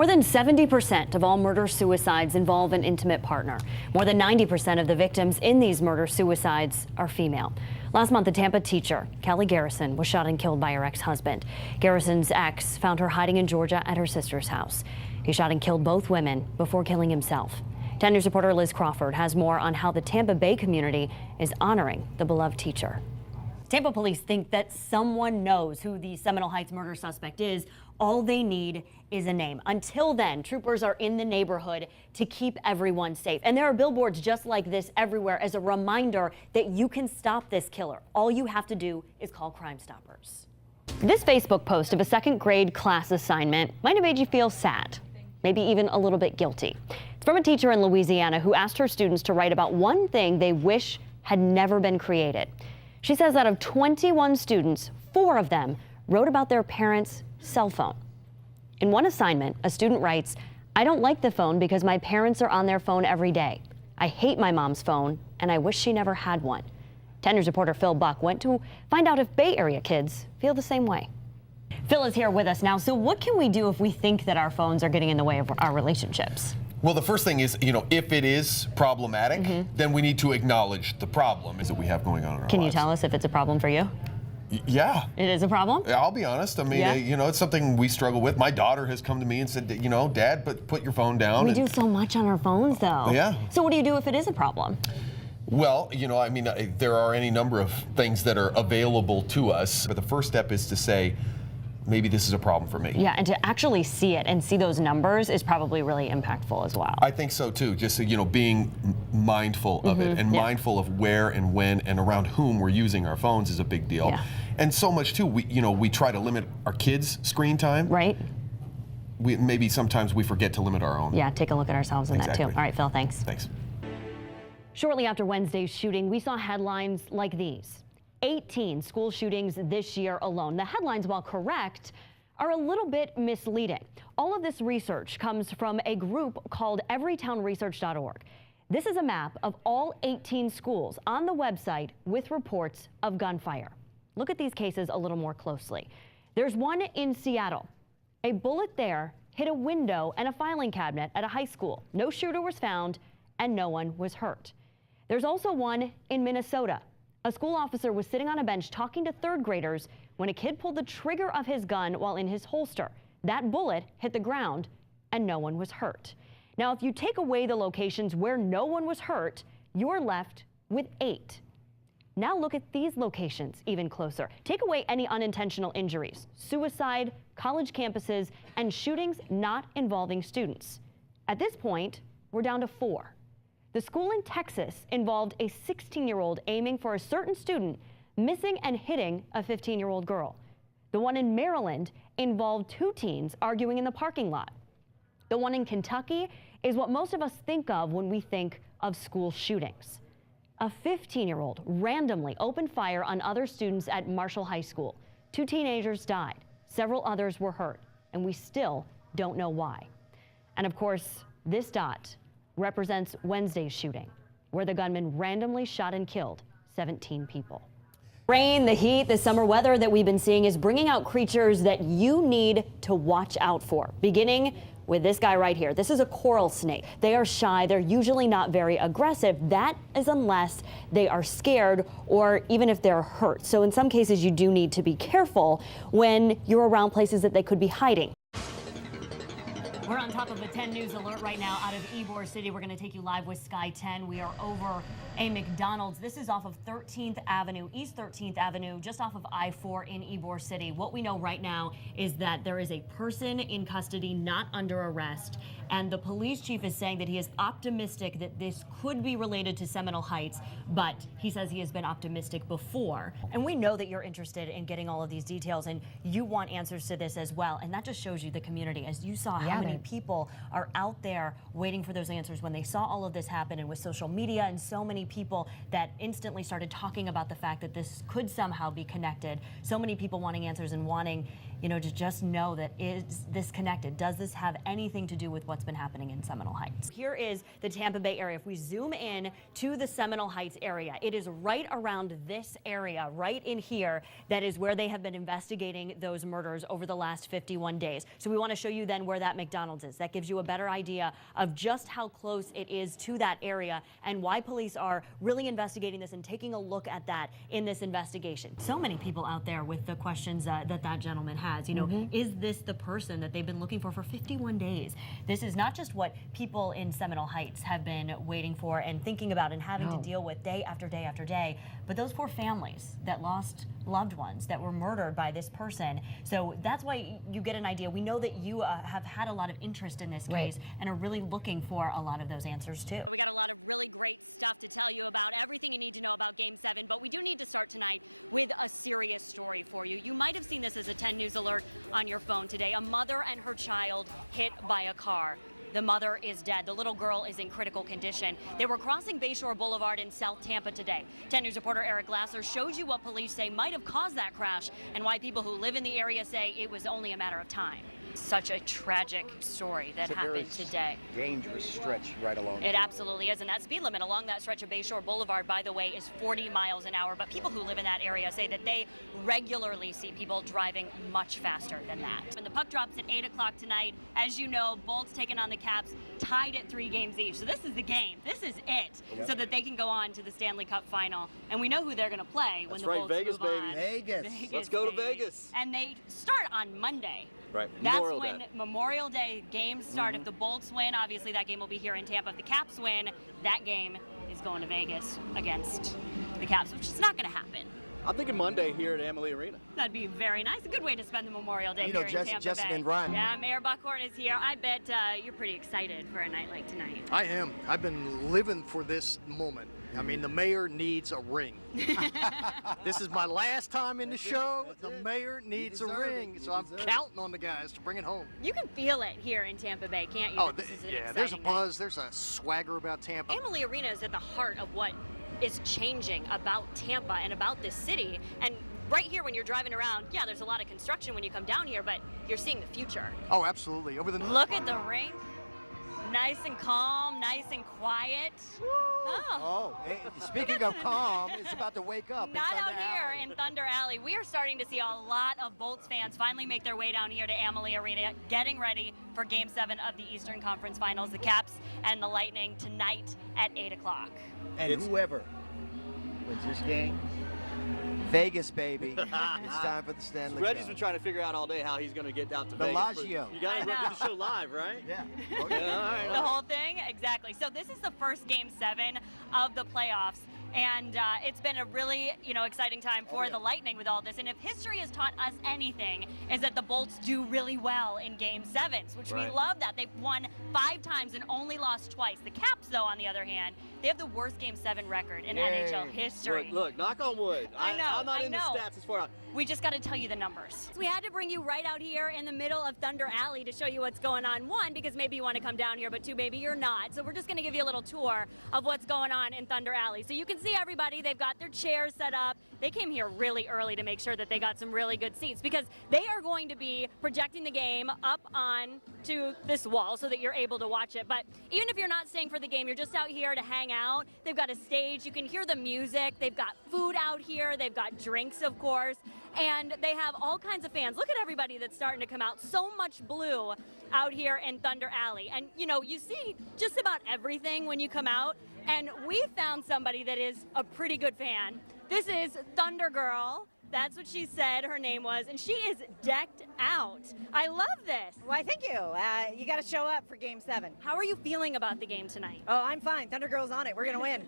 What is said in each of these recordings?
More than 70% of all murder-suicides involve an intimate partner. More than 90% of the victims in these murder-suicides are female. Last month, a Tampa teacher, Kelly Garrison, was shot and killed by her ex-husband. Garrison's ex found her hiding in Georgia at her sister's house. He shot and killed both women before killing himself. 10 News reporter Liz Crawford has more on how the Tampa Bay community is honoring the beloved teacher. Tampa police think that someone knows who the Seminole Heights murder suspect is. All they need is a name. Until then, troopers are in the neighborhood to keep everyone safe. And there are billboards just like this everywhere as a reminder that you can stop this killer. All you have to do is call Crime Stoppers. This Facebook post of a second grade class assignment might have made you feel sad, maybe even a little bit guilty. It's from a teacher in Louisiana who asked her students to write about one thing they wish had never been created. She says out of 21 students, 4 of them wrote about their parents' cell phone. In one assignment, a student writes, "I don't like the phone because my parents are on their phone every day. I hate my mom's phone, and I wish she never had one." 10 News reporter Phil Buck went to find out if Bay Area kids feel the same way. Phil is here with us now. So what can we do if we think that our phones are getting in the way of our relationships? Well, the first thing is, if it is problematic, then we need to acknowledge the problem that we have going on in our lives. Can you tell us if it's a problem for you? Yeah. It is a problem? I'll be honest. I mean, it's something we struggle with. My daughter has come to me and said, Dad, put your phone down. We do so much on our phones, though. Yeah. So what do you do if it is a problem? Well, there are any number of things that are available to us. But the first step is to say, maybe this is a problem for me. Yeah, and to actually see it and see those numbers is probably really impactful as well. I think so too. Just being mindful of it and mindful of where and when and around whom we're using our phones is a big deal. Yeah. And so much too. We try to limit our kids' screen time. Right. Maybe sometimes we forget to limit our own. Yeah, take a look at ourselves in that too. All right, Phil, thanks. Thanks. Shortly after Wednesday's shooting, we saw headlines like these. 18 school shootings this year alone. The headlines, while correct, are a little bit misleading. All of this research comes from a group called everytownresearch.org. This is a map of all 18 schools on the website with reports of gunfire. Look at these cases a little more closely. There's one in Seattle. A bullet there hit a window and a filing cabinet at a high school. No shooter was found and no one was hurt. There's also one in Minnesota. A school officer was sitting on a bench talking to third graders when a kid pulled the trigger of his gun while in his holster. That bullet hit the ground and no one was hurt. Now, if you take away the locations where no one was hurt, you're left with 8. Now look at these locations even closer. Take away any unintentional injuries, suicide, college campuses, and shootings not involving students. At this point, we're down to 4. The school in Texas involved a 16-year-old aiming for a certain student, missing and hitting a 15-year-old girl. The one in Maryland involved 2 teens arguing in the parking lot. The one in Kentucky is what most of us think of when we think of school shootings. A 15-year-old randomly opened fire on other students at Marshall High School. 2 teenagers died. Several others were hurt, and we still don't know why. And of course, this dot represents Wednesday's shooting, where the gunman randomly shot and killed 17 people. Rain, the heat, the summer weather that we've been seeing is bringing out creatures that you need to watch out for, beginning with this guy right here. This is a coral snake. They are shy. They're usually not very aggressive. That is unless they are scared or even if they're hurt. So in some cases, you do need to be careful when you're around places that they could be hiding. We're on top of a 10 News alert right now out of Ybor City. We're going to take you live with Sky 10. We are over a McDonald's. This is off of 13th Avenue, East 13th Avenue, just off of I-4 in Ybor City. What we know right now is that there is a person in custody, not under arrest. And the police chief is saying that he is optimistic that this could be related to Seminole Heights, but he says he has been optimistic before. And we know that you're interested in getting all of these details and you want answers to this as well. And that just shows you the community. As you saw how many people are out there waiting for those answers when they saw all of this happen, and with social media and so many people that instantly started talking about the fact that this could somehow be connected. So many people wanting answers and wanting to just know that is this connected? Does this have anything to do with what's been happening in Seminole Heights? Here is the Tampa Bay area. If we zoom in to the Seminole Heights area, it is right around this area, right in here, that is where they have been investigating those murders over the last 51 days. So we want to show you then where that McDonald's is. That gives you a better idea of just how close it is to that area and why police are really investigating this and taking a look at that in this investigation. So many people out there with the questions that gentleman has. Is this the person that they've been looking for 51 days? This is not just what people in Seminole Heights have been waiting for and thinking about and having to deal with day after day after day, but those poor families that lost loved ones that were murdered by this person. So that's why you get an idea. We know that you have had a lot of interest in this case and are really looking for a lot of those answers too. We got a lot of really great stuff to tell you about, everything you need to know about Game 7, but we do need to start tonight with a serious story for you. You might have seen this as a 10 News alert on your phone today. A mother and her child hit by a car. The mother is dead. The little girl is in critical condition. They were crossing Bayshore Boulevard in South Tampa today. 10 News reporter Eric Lasser shows you what police say might have caused that crash and why people who live in the area say it was only a matter of time. Such a tragic story that happened today. Dangerous stretch right along. It absolutely is, and that speed limit along that stretch of Bayshore Boulevard, by the way, is 40 miles an hour. But people who live in that area say that they regularly see people driving much faster than that. And the puck drops at 8 o'clock tonight. As you know, Bolts taking on the Caps, tied at 3 games each. So this is the game. This is it, so that they can go on to the Stanley Cup final. And we know who they're going to play when the Bolts Vegas, move baby. on. Vegas. Let's go to Vegas. And they start on Monday. Right. That's when Memorial Day games start. If the Bolts win, obviously that game will be here in Tampa. If the Caps win, that game is going to Vegas against the Caps, which is not going to happen. I'm thinking Monday here at Amalie Arena. That'd be very nice. A good way to spend the Memorial Day here in Tampa Justin Bay. and Ryan. Yeah, Mayor Buckhorn is here. I bet you're pretty excited for a night like tonight. I am. I've been living for this moment. I mean, the mayor needs a ring. This is my last time in the show. The mayor needs a ring, so I'm counting on the guys to bring it home. You can feel it here in Tampa Bay, can't you? Oh, Yeah, there's a buzz. There's a swagger about Tampa. Amalie Arena is at the heart of what is changing about Tampa and about this city. And right here when you're driving around, yeah, there's a lot of construction when you come down here, but you're seeing the future. Oh, absolutely. Look at the rink. Nice and calm, nice and quiet. Hey, speaking of calm, it's about to wake up. Not out here in Thunder Alley. We are starting to see a lot of Bolts fans finally make their way down here to Amalie Arena, getting ready for Game 7 of the Eastern Conference Finals, the Caps and the Lightning tonight at 8 o'clock. And whoever wins this game, Vegas, baby. It's time for the Stanley Cup. Reggie's been trying to figure out all day how he's going to get down to Vegas. Bellagio. You got to do the show live, right? Yeah. All right. The whole thing, exactly. So this is the first Game 7 of the playoffs. And it's been a really, exciting time for the Lightning with all this. And if history has taught us anything, is that the Bolts do really well in Game 7s, which we love that. They've won 5 times and only lost twice. The Caps, though, on the other hand, they have the worst Game 7 record in NHL history. Look, knock on wood. I know, I'm not I into know. stats as far out. We just got to tell you the numbers. We had to bring you right out here in the middle of Thunder Alley to show you what's going on. 1, because maybe you want to come down here, but 2, maybe you're not. So we're just going to give you a little tour of what's going on in Thunder Alley. So you can see everybody. They've got their chairs set up. They came here really early to make sure that they got some really good seats because they are going to be projecting the game up on to this wall so that you're able to watch it. But even if you're not staying for the game, you're just out here to hang out. They've got a stage. You can hear the music. They've got food out here. They've got drinks, of course. And they have all kinds of fans. Look at everybody that's starting to come out. So much blue out here in Thunder Alley. And, you see just about everything when you come out. And we found somebody that is a pretty good fan. This is Thunder Girl. That's what she said her name was, and she is decked out. I love this. Why, thank you. You got to show up for Game 7. How are you feeling about the game tonight? Oh, I'm fine. Thunder Girl's on it. We're going to win.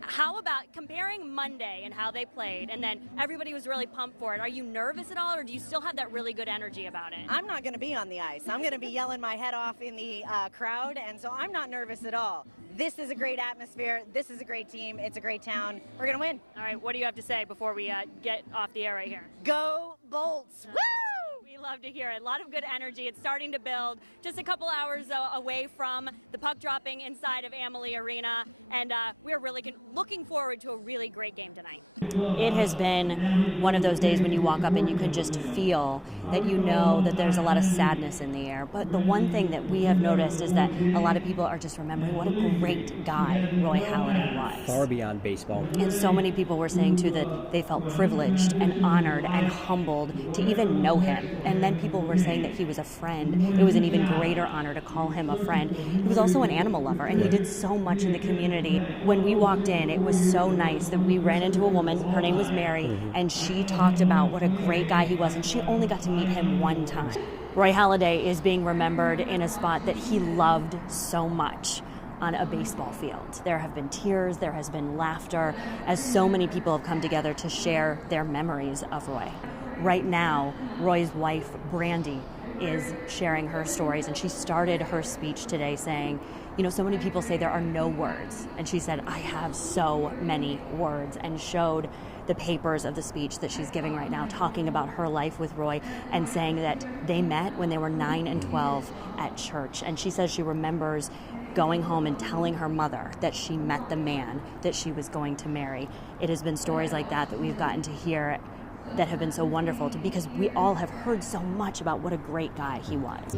How about comparing Monday and how they played, and then everybody was really pumped for it? Are you nervous at all, or do you still have that really good energy about it? I'm not going to be on the ice. I'm going to be yelling my head off in the crowd, and so I'm not nervous at all. This is a great atmosphere. This is a great team. It's a great town. We're going to win. All right, what do you have to say before we get off the air right here? Go Bolts! Woo! We love to hear it. A lot of good energy. It's starting to build. Just a couple hours away from the puck dropping inside of Amalie Arena, and we're really looking forward to a really great game tonight. It has been one of those days when you walk up and you can just feel that you know that there's a lot of sadness in the air. But the one thing that we have noticed is that a lot of people are just remembering what a great guy Roy Halladay was. Far beyond baseball. And so many people were saying, too, that they felt privileged and honored and humbled to even know him. And then people were saying that he was a friend. It was an even greater honor to call him a friend. He was also an animal lover, and he did so much in the community. When we walked in, it was so nice that we ran into a woman. Her name was Mary, and she talked about what a great guy he was, and she only got to meet him one time. Roy Halladay is being remembered in a spot that he loved so much, on a baseball field. There have been tears, there has been laughter, as so many people have come together to share their memories of Roy. Right now, Roy's wife, Brandy, is sharing her stories, and she started her speech today saying, you know, so many people say there are no words, and she said, I have so many words, and showed the papers of the speech that she's giving right now, talking about her life with Roy and saying that they met when they were 9 and 12 at church. And she says she remembers going home and telling her mother that she met the man that she was going to marry. It has been stories like that that we've gotten to hear that have been so wonderful because we all have heard so much about what a great guy he was.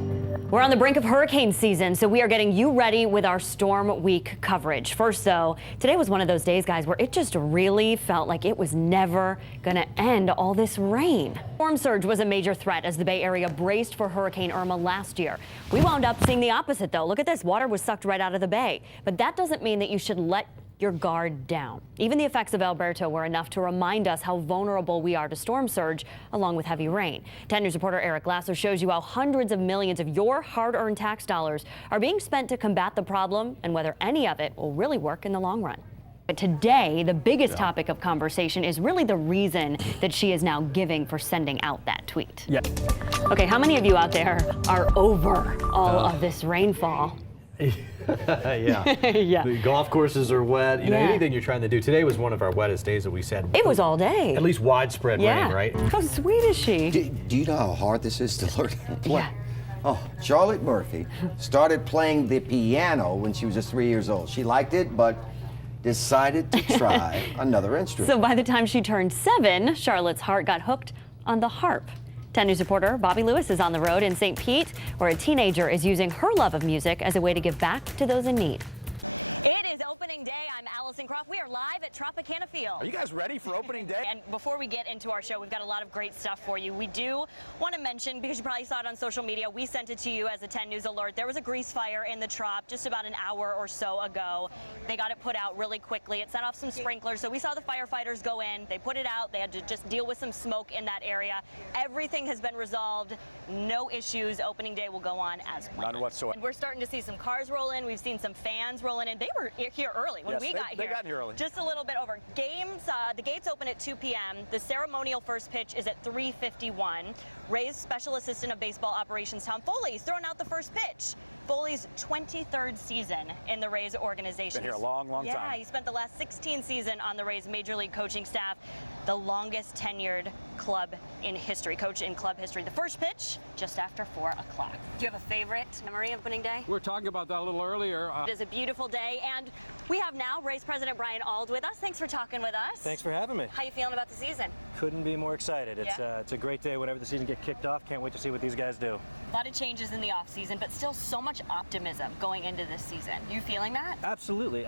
We're on the brink of hurricane season, so we are getting you ready with our Storm Week coverage. First, though, today was one of those days, guys, where it just really felt like it was never going to end, all this rain. Storm surge was a major threat as the Bay Area braced for Hurricane Irma last year. We wound up seeing the opposite, though. Look at this. Water was sucked right out of the bay. But that doesn't mean that you should let your guard down. Even the effects of Alberto were enough to remind us how vulnerable we are to storm surge, along with heavy rain. 10 News reporter Eric Lasser shows you how hundreds of millions of your hard-earned tax dollars are being spent to combat the problem and whether any of it will really work in the long run. But today, the biggest topic of conversation is really the reason that she is now giving for sending out that tweet. Yeah. Okay, how many of you out there are over all of this rainfall? Yeah. Yeah. The golf courses are wet. You know, Yeah. anything you're trying to do. Today was one of our wettest days that we said. It was all day. At least widespread rain, right? How sweet is she? Do you know how hard this is to learn to play? Yeah. Oh, Charlotte Murphy started playing the piano when she was just 3 years old. She liked it, but decided to try another instrument. So by the time she turned 7, Charlotte's heart got hooked on the harp. 10 News reporter Bobby Lewis is on the road in St. Pete, where a teenager is using her love of music as a way to give back to those in need. It is opening day. I'm Allison Kropff. We are live at Tropicana Field. Are you guys ready for opening day? And before we get into our show, we've got a lot of great stuff for you. We do want to mention, because you probably saw it on social media, we sent it to you as a 10 News alert. There was a grease fire in the Trop just about an hour or so ago. They got it put out really quickly. It set off some sprinklers, so we saw the firefighters go in. They put it out. They had to just deal with some smoke in that area. Everything has been resolved. No issues. Opening day will go on as planned. None whatsoever. And we're starting to see some cars roll in. We've seen some fans rolling in. They were here early when Yes, we got here. they got here early. Just a little bit over. The gates open at 2 p.m. The ceremonial first pitch is at 3:51. Ray's Special Assistant of Baseball Operations, Tom Foley's throwing out the first pitch. Foley's 23rd season in the Rays organization. Been here a long, long time. Yeah, he spent the last 16 seasons on the Rays Major League coaching staff, the longest tenured club in history, coach in club history. The first pitch, just after 4 o'clock. Do you have a favorite memory of opening day? We were talking about that a little earlier. It is a beautiful day, and we have now Rays President Brian Auld with us. Thanks for talking with us. Thanks for having me. How you feeling about the season? Couldn't be more excited. Yeah. It's a great day whenever the season gets kicked off. Can't wait to see what these guys do. A lot of changes in the offseason, but still so much optimism going into this season. You feeling that? Absolutely.